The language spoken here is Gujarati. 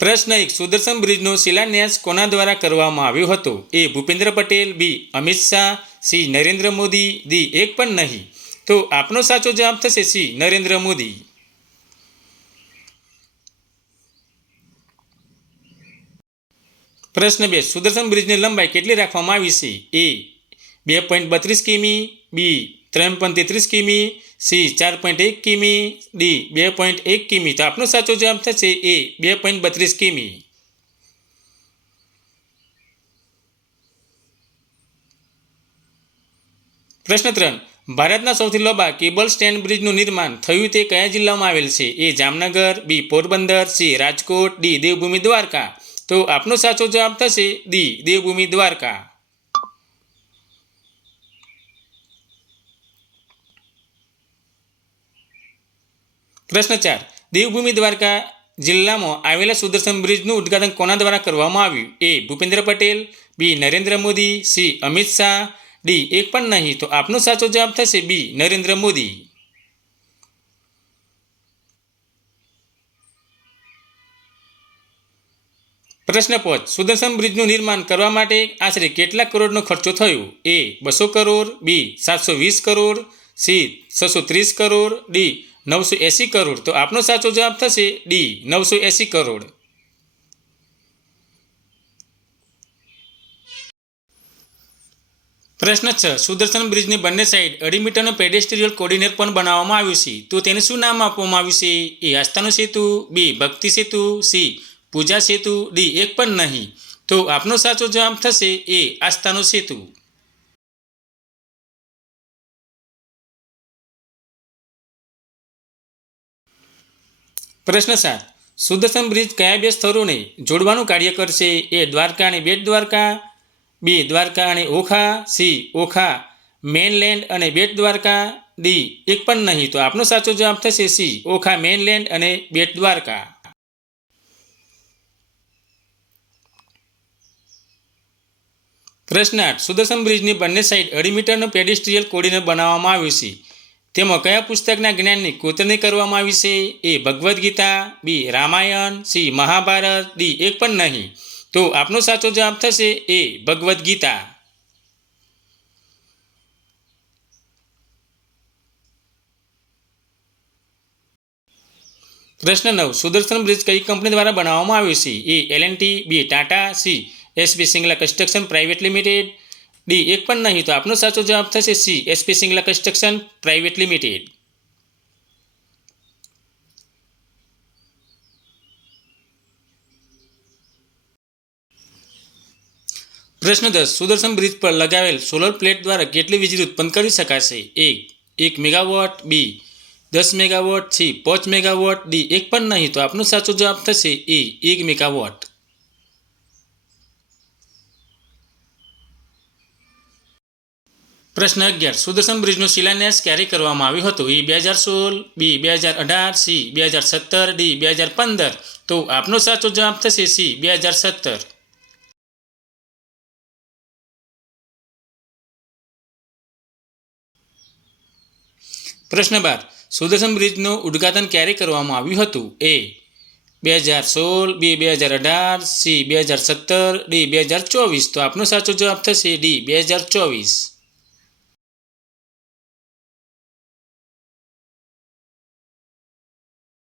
પ્રશ્ન 1. સુદર્શન બ્રિજનો શિલાન્યાસ કોના દ્વારા કરવામાં આવ્યો હતો? એ. ભૂપેન્દ્ર પટેલ, બી. અમિત શાહ, સી. નરેન્દ્ર મોદી, ડી. એક પણ નહીં. તો આપનો સાચો જવાબ થશે સી. નરેન્દ્ર મોદી. પ્રશ્ન 2. સુદર્શન બ્રિજની લંબાઈ કેટલી રાખવામાં આવી છે? એ. 2.32 કિમી, બી. 3.33 કિમી, સી. 4.1 કિમી, ડી. 2.1 કિમી. તો આપનો સાચો જવાબ થશે એ. 2.32 કિમી. પ્રશ્ન 3. ભારતના સૌથી લાંબા કેબલ સ્ટેન્ડ બ્રિજનું નિર્માણ થયું તે કયા જિલ્લામાં આવેલ છે? એ. જામનગર, બી. પોરબંદર, સી. રાજકોટ, ડી. દેવભૂમિ દ્વારકા. તો આપનો સાચો જવાબ થશે ડી. દેવભૂમિ દ્વારકા. પ્રશ્ન 4. દેવભૂમિ દ્વારકા જિલ્લામાં આવેલા સુદર્શન બ્રિજનું ઉદ્ઘાટન કોના દ્વારા કરવામાં આવ્યું? એ. ભૂપેન્દ્ર પટેલ, બી. નરેન્દ્ર મોદી, સી. અમિત શાહ, ડી. એક પણ નહીં. તો આપનો સાચો જવાબ થશે બી. નરેન્દ્ર મોદી. પ્રશ્ન 5. સુદર્શન બ્રિજનું નિર્માણ કરવા માટે આશરે કેટલા કરોડનો ખર્ચો થયો? એ. 200 કરોડ, બી. 720 કરોડ, સી. 630 કરોડ, ડી. 980 કરોડ. તો આપનો સાચો જવાબ થશે ડી. 980 કરોડ. પ્રશ્ન 6. સુદર્શન બ્રિજની બંને સાઈડ 2.5 મીટરનો પેડેસ્ટ્રીયલ કોર્ડિનેર પણ બનાવવામાં આવ્યું છે. તો તેને શું નામ આપવામાં આવ્યું છે? એ. આસ્થાનો સેતુ, બી. ભક્તિ સેતુ, સી. પૂજા સેતુ, ડી. એક પણ નહીં. તો આપનો સાચો જવાબ થશે એ. આસ્થાનો સેતુ. પ્રશ્ન 7. સુદર્શન બ્રિજ કયા બે સ્થળોને જોડવાનું કાર્ય કરશે? એ. દ્વારકા અને બેટ દ્વારકા, બી. દ્વારકા અને ઓખા, સી. ઓખા મેનલેન્ડ અને બેટ દ્વારકા, ડી. એક પણ નહીં. તો આપનો સાચો જવાબ થશે સી. ઓખા મેનલેન્ડ અને બેટ દ્વારકા. પ્રશ્ન 8. સુદર્શન બ્રિજની બંને સાઈડ 2.5 મીટરનો પેડેસ્ટ્રીયલ કોર્ડિનેર બનાવવામાં આવ્યું છે. તેમાં કયા પુસ્તકના જ્ઞાનની કોતરણી કરવામાં આવી છે? એ. ભગવદ્ ગીતા, બી. રામાયણ, સી. મહાભારત, ડી. એક પણ નહીં. તો આપનો સાચો જવાબ થશે એ. ભગવદ્ ગીતા. પ્રશ્ન 9. સુદર્શન બ્રિજ કઈ કંપની દ્વારા બનાવવામાં આવ્યું છે? A. L&T, B. Tata, C. SP Singla construction private limited, D. એક પણ નહીં. તો આપનો સાચો જવાબ થશે C. SP Singla construction private limited. પ્રશ્ન 10. સુદર્શન બ્રિજ પર લગાવેલ સોલર પ્લેટ દ્વારા કેટલી વીજળી ઉત્પન્ન કરી શકાશે? એ. 1 મેગાવોટ, બી. 10 મેગાવોટ, સી. 5 megawatt, D. એક પણ નહીં. તો આપનો સાચો જવાબ થશે એ. 1 મેગાવોટ. પ્રશ્ન 11. સુદર્શન બ્રિજનો શિલાન્યાસ ક્યારે કરવામાં આવ્યો હતો? એ. 2016, બી. 2018, સી. 2017, ડી. 2015. તો આપનો સાચો જવાબ થશે સી. 2017. પ્રશ્ન 12. સુદર્શન બ્રિજનું ઉદ્ઘાટન ક્યારે કરવામાં આવ્યું હતું? એ. 2016, બી. 2018, સી. 2017, ડી. 2024. તો આપનો સાચો જવાબ થશે ડી. 2024.